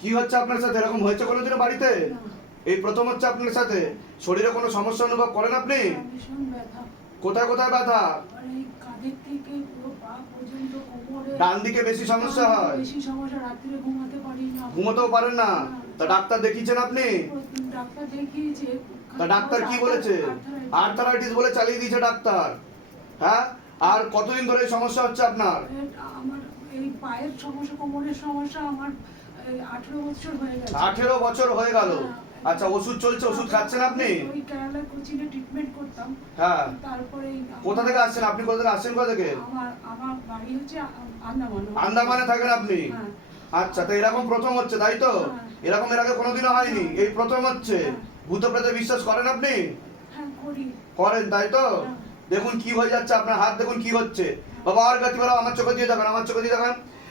কি হচ্ছে আপনার সাথে? এরকম হয়েছে কোনোদিনও বাড়িতে? এই প্রথম হচ্ছে আপনার সাথে। শরীরে কোনো সমস্যা অনুভব করেন আপনি? কোথায় কোথায় ব্যথা? ডান দিকে বেশি সমস্যা হয়? ঘুমোতেও পারেন না? তা ডাক্তার দেখিয়েছেন আপনি? তা ডাক্তার কি বলেছে? আর্থারাইটিস বলে চালিয়ে দিয়েছে ডাক্তার। হ্যাঁ? আর কতদিন ধরে সমস্যা হচ্ছে আপনার? আমার এই পায়ের সমস্যা কোমরের সমস্যা আমার আঠেরো বছর হয়ে গেল। আচ্ছা ওষুধ চলছে ওষুধ খাচ্ছেন আপনি? হ্যাঁ। কোথা থেকে আসছেন? আপনি কোথা থেকে আসছেন? কোথা থেকে? আন্দামানে। থাকেন আপনি? আচ্ছা তো এরকম প্রথম হচ্ছে তাই তো? এরকম এর আগে কোনোদিনও হয়নি? এই প্রথম হচ্ছে? ভূত প্রেতে বিশ্বাস করেন আপনি? করেন তাই তো? দেখুন কি হয়ে যাচ্ছে আপনার হাত দেখুন কি হচ্ছে। বাবা আর কাছে বলো আমার চোখে দিয়ে দেখান আমার চোখে দিয়ে দেখান।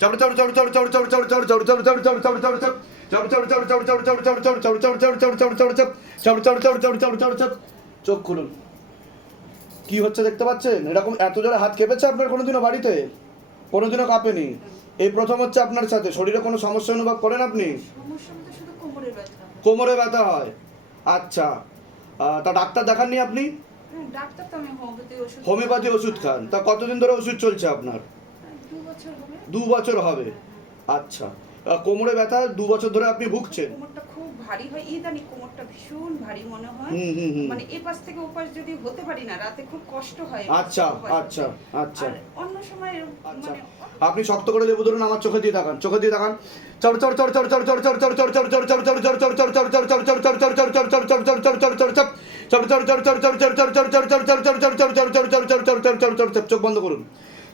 চাপড়ে চাপড়ে চাপড়ে চাপড়ে চাপড়ে চাপড়ে চাপড়ে চাপড়ে চাপড়ে চাপড়ে চাপড়ে চাপড়ে চাপড়ে চোখ খুলুন কি হচ্ছে দেখতে পাচ্ছেন এরকম এত জোরে হাত কেঁপেছে আপনার কোনোদিনও বাড়িতে কোনোদিনও কাঁপেনি এই প্রথম হচ্ছে আপনার সাথে শরীরে কোনো সমস্যা অনুভব করেন আপনি কোমরে ব্যথা হয় আচ্ছা তা ডাক্তার দেখাননি আপনি হোমিওপ্যাথি ওষুধ খান তা কতদিন ধরে ওষুধ চলছে আপনার দু বছর হবে আচ্ছা কোমরে ব্যথা দু বছর ধরে আপনি ভুগছেন কোমরটা খুব ভারী হয় ইদানি কোমরটা ভীষণ ভারী মনে হয় মানে এ পাশ থেকে যদি হতে পারি না রাতে খুব কষ্ট হয় আচ্ছা আচ্ছা আচ্ছা অন্য সময় আপনি শক্ত করে দেবো ধরুন আমার চোখে দিয়ে তাকান চোখে দিয়ে তাকান চর চর চর চর চর চর চর চর চর চর চর চড় চড় চর চর চর চড় চড় চড় চড় চড় চড় চড় চড় চড় চড় চড় চড় চড় চর চর চড় চড় চড় চড় চড় চড় চড় চড় চড় চড় চড় চড় চড় চড় চড় চড় চর চর চড় চড় চড়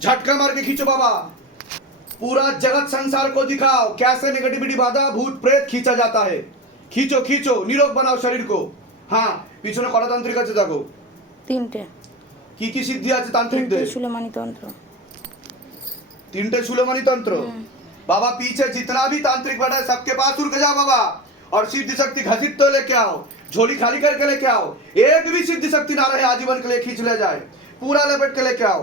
झटका मार के खींचो बाबा। पूरा जगत संसार को दिखाओ कैसे नेगेटिविटी बाधा भूत प्रेत खींचा जाता है। खींचो खींचो निरोग बनाओ शरीर को। হ্যাঁ পিছনে কলাতান্ত্রিক আছে देखो। तीन কি কি সিদ্ধি আছে তান্ত্রিকদের সুলেমানি তন্ত্র তিনটে সুলেমানি তন্ত্র बाबा पीछे जितना भी तांत्रिक बड़ा है सबके पास उड़ के जाओ बाबा। और सिद्धि शक्ति घसीट तो लेके आओ झोली खाली करके लेके आओ। एक भी सिद्धि शक्ति ना रहे आजीवन के लिए खींच ले जाए। पूरा लपेट के लेके आओ।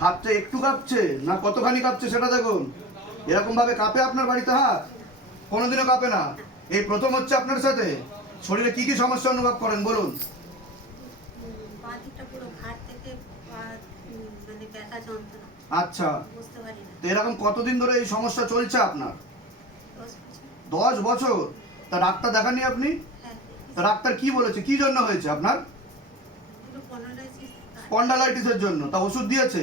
হাতটা একটু কাঁপছে? না কতখানি কাঁপছে সেটা দেখুন। এরকমভাবে কাঁপে আপনার বাড়িতে হাত? কোনোদিনও কাঁপে না। এই প্রথম হচ্ছে আপনার সাথে। শরীরে কি কি সমস্যা অনুভব করেন বলুন। আচ্ছা। তো এরকম কতদিন ধরে এই সমস্যা চলছে আপনার? দশ বছর। তা ডাক্তার দেখাননি আপনি? তা ডাক্তার কি বলেছে? কি জন্য হয়েছে আপনার? স্পন্ডালাইটিসের জন্য। তা ওষুধ দিয়েছে?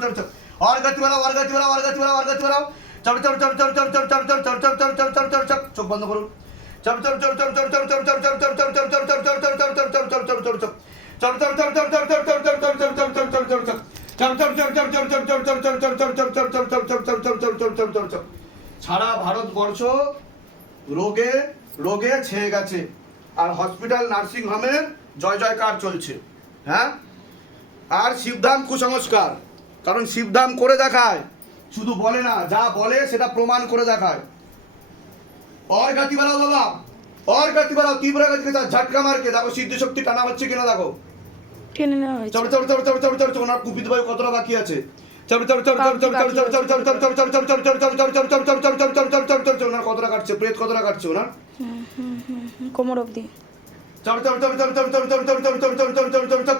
সারা ভারতবর্ষ রোগে রোগে ছেয়ে গেছে আর হসপিটাল নার্সিং হোমের জয় জয়কার চলছে হ্যাঁ আর শিবধাম কুসংস্কার কারণ শিবধাম করে দেখায় শুধু বলে না যা বলে সেটা প্রমাণ করে দেখায় অর গাতি बढ़ाओ বাবা অর গাতি बढ़ाओ तीव्र गति के साथ झटका मार সিদ্ধ শক্তি টানা হচ্ছে কিনা দেখো টেনে নেওয়া হয়েছে চড় চড় চড় চড় চড় ওনার কুপিত ভাই কতটা বাকি আছে চড় কতটা কাটছে প্রেত কতটা কাটছে ওনার কোমর অবধি চড় চড় চড় চড় চড় চড় চড় চড় চড় চড় চড় চড়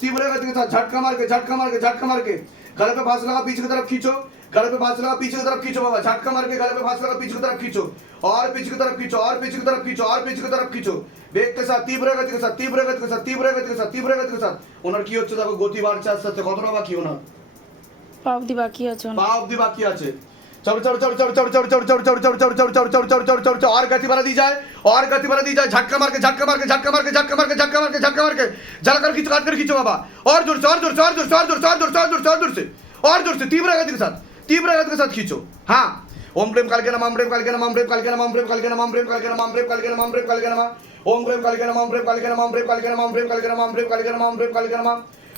तीव्र गति के साथ झटका मार के झटका मार के झटका मार के गले पे फांस लगा पीछे की तरफ खींचो गले पे फांस लगा पीछे की तरफ खींचो बाबा झटका मार के गले पे फांस लगा पीछे की तरफ खींचो और पीछे की तरफ खींचो और पीछे की तरफ खींचो और पीछे की तरफ खींचो বেগ के साथ तीव्र गति के साथ तीव्र गति के साथ तीव्र गति के साथ तीव्र गति के साथ ওনার কি হচ্ছে দেখো গতি বাড়ছে আস্তে আস্তে কতটা বাকি ওনার পা অব্দি বাকি আছে অনেক। পা অব্দি বাকি আছে चढ़ चढ़ चढ़ चढ़ चढ़ चढ़ चढ़ चढ़ चढ़ चढ़ चढ़ चढ़ चढ़ चढ़ चढ़ चढ़ चढ़ चढ़ और गति बढ़ा दी जाए और गति बढ़ा दी जाए झटका मार के झटका मार के झटका मार के झटका मार के झटका मार के झटका मार के जला कर खींचो कर खींचो बाबा और ज़ोर से और ज़ोर से और ज़ोर से और ज़ोर से और ज़ोर से और ज़ोर से और ज़ोर से और ज़ोर से तीव्र गति के साथ तीव्र गति के साथ खींचो हाँ ओम प्रेम काल के नम प्रेम काल के नम प्रेम काल के नम प्रेम काल के नम प्रेम काल के नम प्रेम काल के नम प्रेम काल के नम ओम प्रेम काल के नम प्रेम काल के नम प्रेम काल के नम प्रेम काल के नम प्रेम काल के नम प्रेम काल के नम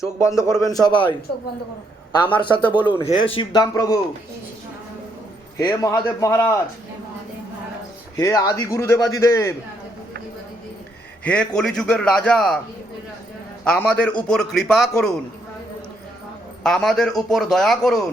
চোখ বন্ধ করবেন সবাই। আমার সাথে বলুন হে শিবধাম প্রভু হে মহাদেব মহারাজ হে আদি গুরুদেবাদিদেব হে কলিযুগের রাজা আমাদের উপর কৃপা করুন আমাদের উপর দয়া করুন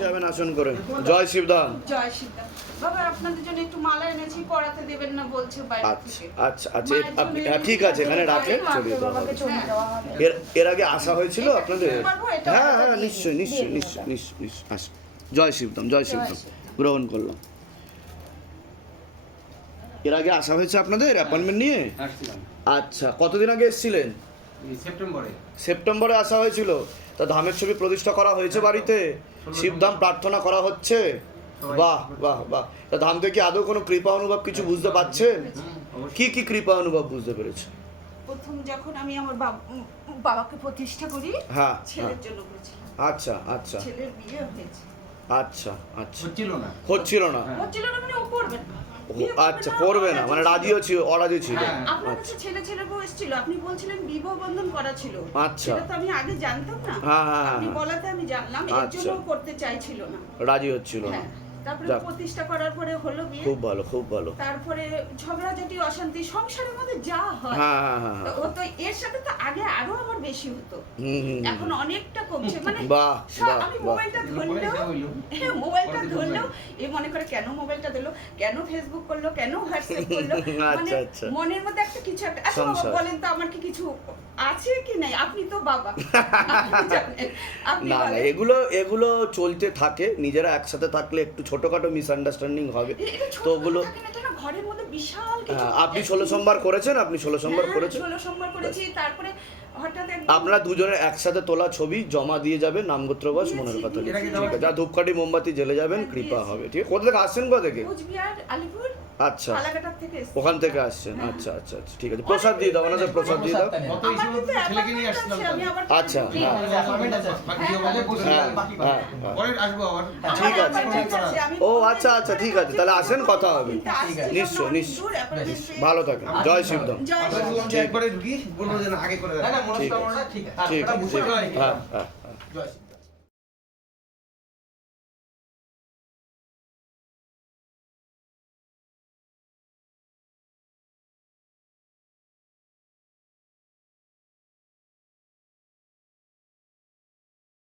হবেন আসন করে জয় শিবধাম জয় সীতা বাবা আপনাদের জন্য একটু মালা এনেছি পড়াতে দেবেন না বলছে বাইরে আচ্ছা থেকে। আচ্ছা আচ্ছা আপনি- হ্যাঁ, ঠিক আছে এখানে রাখেন চলে যাওয়া হবে। এর এর আগে আসা হয়েছিল আপনাদের? হ্যাঁ হ্যাঁ নিশ্চয়ই নিশ্চয়ই নিশ্চয়ই নিশ্চয়ই নিশ্চয়ই আসুন। জয় শিবদম জয় শিবদম। গ্রহণ করলাম। এর আগে আসা হয়েছে আপনাদের অ্যাপয়েন্টমেন্ট নিয়ে? আচ্ছা কতদিন আগে এসেছিলেন? সেপ্টেম্বরে। সেপ্টেম্বরে আসা হয়েছিল। তা ধামের ছবি প্রতিষ্ঠা করা হয়েছে বাড়িতে? শিবধাম প্রার্থনা করা হচ্ছে? বাহ বাহ বাহ। তা ধাম থেকে আদৌ কোনো কৃপা অনুভব কিছু বুঝতে পারছেন? কি কি কৃপা অনুভব বুঝতে পেরেছে প্রথম যখন আমি আমার বাবাকে প্রতিষ্ঠা করি হ্যাঁ হ্যাঁ। ছেলের জন্য করেছিলাম আচ্ছা আচ্ছা। ছেলের বিয়ে হয়েছে। আচ্ছা আচ্ছা। হচ্ছিল না। হচ্ছিল না। হচ্ছিল না মানে ও করবেন না। আচ্ছা করবে না মানে রাজিও ছিল অরাজি ছিল হ্যাঁ। আপনার কাছে ছেলে ছেলে বউ এসেছিল আপনি বলছিলেন বিবাহ বন্ধন করা ছিল আচ্ছা। সেটা তো আমি আগে জানতাম না হ্যাঁ, হ্যাঁ, আপনি হ্যাঁ। বলাতে আমি জানলাম এর আচ্ছা। জন্য করতে চাইছিল না রাজি হচ্ছিল না হ্যাঁ তারপরে প্রতিষ্ঠা করার পরে হলো বিয়ে। খুব ভালো খুব ভালো। তারপরে ঝগড়াঝাটি অশান্তি সংসারের মধ্যে যা হয়। হ্যাঁ হ্যাঁ হ্যাঁ তো। ও তো এর সাথে তো আগে আরও আমার বেশি হতো। এখন অনেকটা কমছে। মানে আমি মোবাইলটা ধরলেও হ্যাঁ মোবাইলটা ধরলেও এ মনে করে কেন মোবাইলটা দিলো কেন ফেসবুক করল? কেন হোয়াটসঅ্যাপ করল? আচ্ছা, মানে আচ্ছা। মনের মধ্যে একটা কিছু একটা আচ্ছা বলেন তো আমার কি কিছু আছে কি নাই? আপনি তো বাবা। না এগুলো এগুলো চলতে থাকে। নিজেরা একসাথে থাকলে একটু ছোটখাটো মিসআন্ডারস্ট্যান্ডিং হবে। তো ওগুলো ঘরের মধ্যে বিশাল হ্যাঁ, আপনি ষোলো সোমবার করেছেন আপনি ষোলো সোমবার হ্যাঁ, করেছেন। ষোলো সোমবার করেছি তারপরে আপনারা দুজনের একসাথে তোলা ছবি জমা দিয়ে যাবেন নামগোত্রবাস মনের কথা লিখে। ঠিক আছে যা ধূপকাঠি মোমবাতি জেলে যাবেন হ্যাঁ, কৃপা হবে ঠিক আছে? কোথা থেকে আসছেন কোথা থেকে কোচবিহার আলিপুর আচ্ছা। থেকে ওখান থেকে আসছেন। আচ্ছা আচ্ছা আচ্ছা ঠিক আছে। প্রসাদ দিয়ে দাও ওনাদের প্রসাদ দিয়ে দাও। ছেলেকে নিয়ে আসছিলাম আচ্ছা, হ্যাঁ। বাকি ওখানে বসে হ্যাঁ বাকি হ্যাঁ হ্যাঁ। পরে আসব আবার। আমার ঠিক আছে, ও, আচ্ছা, আচ্ছা, ঠিক আছে, তাহলে আসেন, কথা হবে। নিশ্চয়, নিশ্চয়। ভালো থাকেন। জয় শিবদম। মনস্কামনা ঠিক আছে। ঠিক আছে। আছে। হয়। হ্যাঁ হ্যাঁ হ্যাঁ। জয়